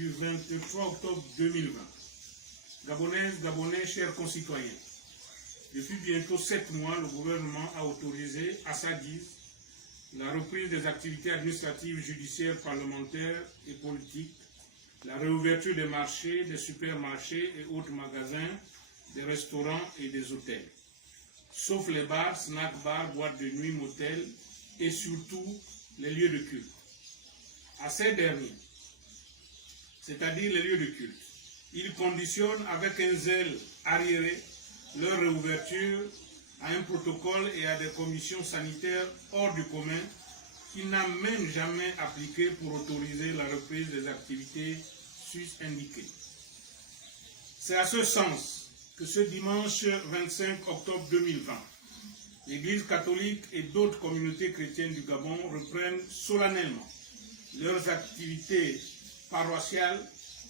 du 23 octobre 2020. Gabonaises, Gabonais, chers concitoyens, depuis bientôt 7 mois, le gouvernement a autorisé, à sa guise, la reprise des activités administratives, judiciaires, parlementaires et politiques, la réouverture des marchés, des supermarchés et autres magasins, des restaurants et des hôtels, sauf les bars, snack bars, boîtes de nuit, motels et surtout les lieux de culte. À ces derniers, c'est-à-dire les lieux de culte, ils conditionnent avec un zèle arriéré leur réouverture à un protocole et à des commissions sanitaires hors du commun qui n'a même jamais appliqué pour autoriser la reprise des activités sus-indiquées. C'est à ce sens que ce dimanche 25 octobre 2020, l'Église catholique et d'autres communautés chrétiennes du Gabon reprennent solennellement leurs activités paroissiales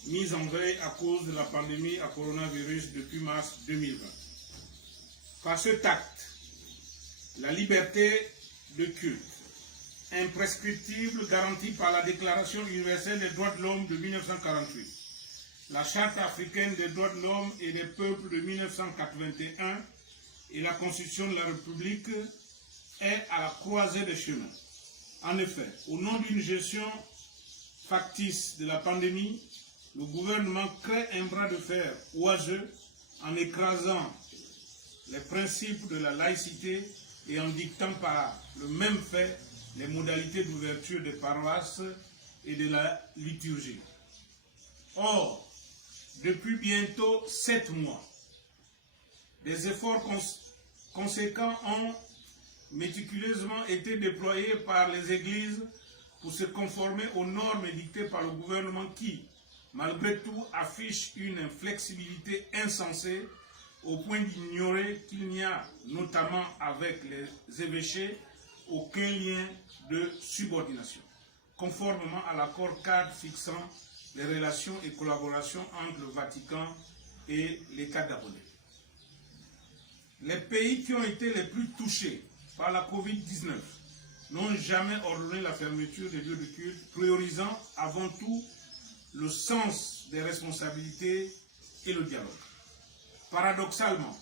mises en veille à cause de la pandémie à coronavirus depuis mars 2020. Par cet acte, la liberté de culte, imprescriptible garantie par la Déclaration universelle des droits de l'homme de 1948, la Charte africaine des droits de l'homme et des peuples de 1981 et la Constitution de la République est à la croisée des chemins. En effet, au nom d'une gestion factice de la pandémie, le gouvernement crée un bras de fer oiseux en écrasant les principes de la laïcité et en dictant par le même fait les modalités d'ouverture des paroisses et de la liturgie. Or, depuis bientôt 7 mois, des efforts conséquents ont méticuleusement été déployés par les églises pour se conformer aux normes dictées par le gouvernement qui, malgré tout, affiche une inflexibilité insensée au point d'ignorer qu'il n'y a, notamment avec les évêchés, aucun lien de subordination, conformément à l'accord cadre fixant les relations et collaborations entre le Vatican et l'État gabonais. Les pays qui ont été les plus touchés par la Covid-19 n'ont jamais ordonné la fermeture des lieux de culte, priorisant avant tout le sens des responsabilités et le dialogue. Paradoxalement,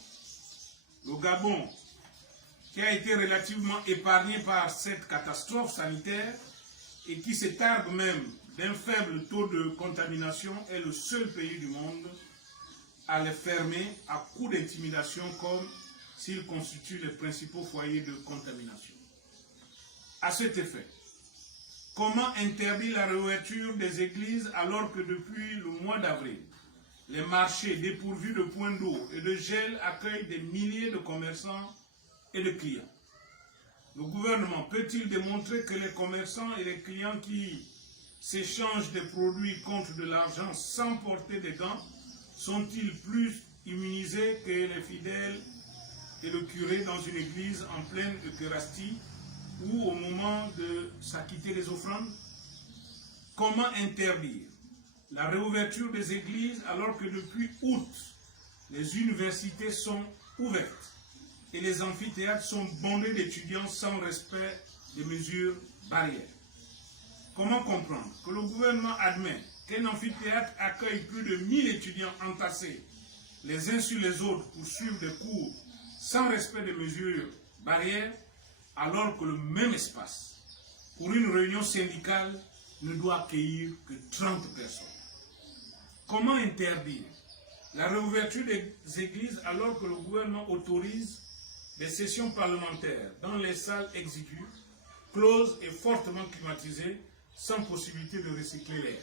le Gabon, qui a été relativement épargné par cette catastrophe sanitaire et qui se targue même d'un faible taux de contamination, est le seul pays du monde à les fermer à coup d'intimidation comme s'ils constituent les principaux foyers de contamination. À cet effet, comment interdire la réouverture des églises alors que depuis le mois d'avril, les marchés dépourvus de points d'eau et de gel accueillent des milliers de commerçants et de clients? Le gouvernement peut-il démontrer que les commerçants et les clients qui s'échangent des produits contre de l'argent sans porter des gants sont-ils plus immunisés que les fidèles et le curé dans une église en pleine Eucharistie ou au moment de s'acquitter des offrandes? Comment interdire la réouverture des églises alors que depuis août, les universités sont ouvertes et les amphithéâtres sont bondés d'étudiants sans respect des mesures barrières? Comment comprendre que le gouvernement admet qu'un amphithéâtre accueille plus de 1000 étudiants entassés les uns sur les autres pour suivre des cours sans respect des mesures barrières, alors que le même espace, pour une réunion syndicale, ne doit accueillir que 30 personnes? Comment interdire la réouverture des églises alors que le gouvernement autorise des sessions parlementaires dans les salles exiguës, closes et fortement climatisées, sans possibilité de recycler l'air?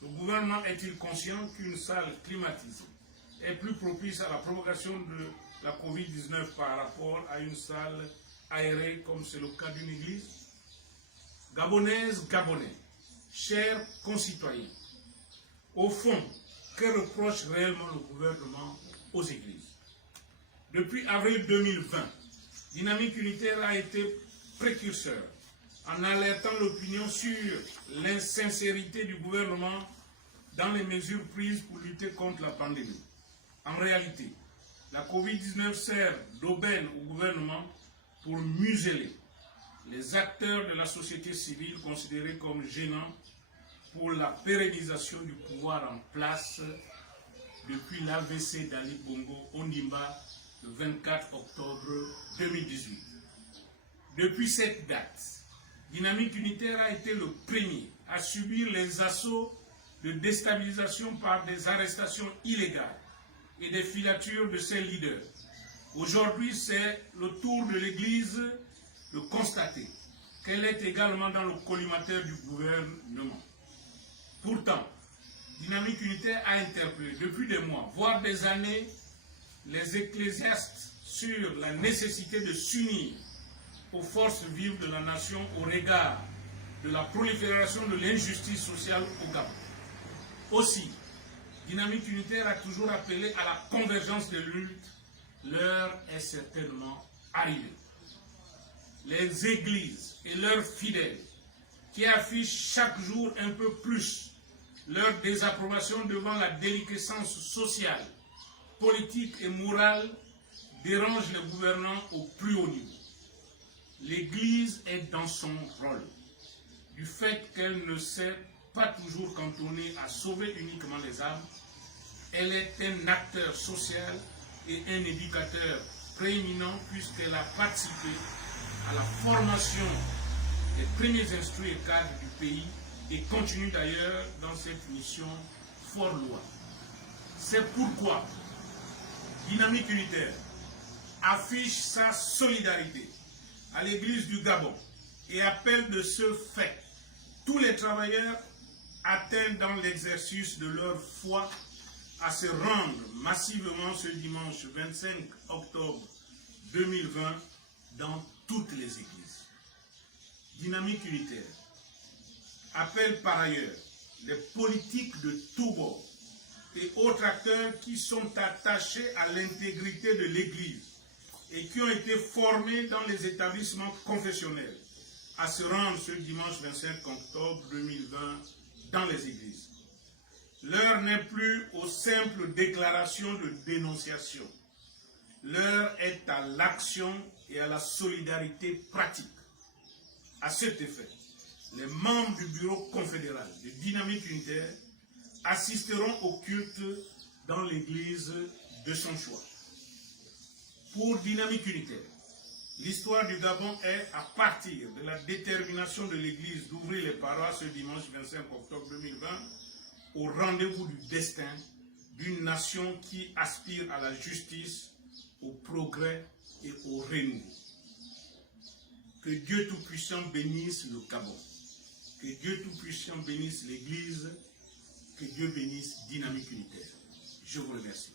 Le gouvernement est-il conscient qu'une salle climatisée est plus propice à la propagation de la Covid-19 par rapport à une salle aérée comme c'est le cas d'une église? Gabonaises, Gabonais, chers concitoyens, au fond, que reproche réellement le gouvernement aux églises? Depuis avril 2020, Dynamique Unitaire a été précurseur en alertant l'opinion sur l'insincérité du gouvernement dans les mesures prises pour lutter contre la pandémie. En réalité, la Covid-19 sert d'aubaine au gouvernement pour museler les acteurs de la société civile considérés comme gênants pour la pérennisation du pouvoir en place depuis l'AVC d'Ali Bongo Ondimba le 24 octobre 2018. Depuis cette date, Dynamique Unitaire a été le premier à subir les assauts de déstabilisation par des arrestations illégales et des filatures de ses leaders. Aujourd'hui, c'est le tour de l'Église de constater qu'elle est également dans le collimateur du gouvernement. Pourtant, Dynamique Unitaire a interpellé depuis des mois, voire des années, les ecclésiastes sur la nécessité de s'unir aux forces vives de la nation au regard de la prolifération de l'injustice sociale au Gabon. Aussi, Dynamique Unitaire a toujours appelé à la convergence des luttes. L'heure est certainement arrivée. Les églises et leurs fidèles qui affichent chaque jour un peu plus leur désapprobation devant la déliquescence sociale, politique et morale dérangent les gouvernants au plus haut niveau. L'Église est dans son rôle, du fait qu'elle ne s'est pas toujours cantonnée à sauver uniquement les âmes. Elle est un acteur social et un éducateur prééminent puisqu'elle a participé à la formation des premiers instruits et cadres du pays et continue d'ailleurs dans cette mission fort louable. C'est pourquoi Dynamique Unitaire affiche sa solidarité à l'Église du Gabon et appelle de ce fait tous les travailleurs atteints dans l'exercice de leur foi à se rendre massivement ce dimanche 25 octobre 2020 dans toutes les églises. Dynamique Unitaire appelle par ailleurs les politiques de tous bords et autres acteurs qui sont attachés à l'intégrité de l'Église et qui ont été formés dans les établissements confessionnels à se rendre ce dimanche 25 octobre 2020 dans les églises. L'heure n'est plus aux simples déclarations de dénonciation. L'heure est à l'action et à la solidarité pratique. À cet effet, les membres du bureau confédéral de Dynamique Unitaire assisteront au culte dans l'église de son choix. Pour Dynamique Unitaire, l'histoire du Gabon est, à partir de la détermination de l'église d'ouvrir les paroisses ce dimanche 25 octobre 2020, au rendez-vous du destin d'une nation qui aspire à la justice, au progrès et au renouveau. Que Dieu Tout-Puissant bénisse le Gabon. Que Dieu Tout-Puissant bénisse l'Église. Que Dieu bénisse Dynamique Unitaire. Je vous remercie.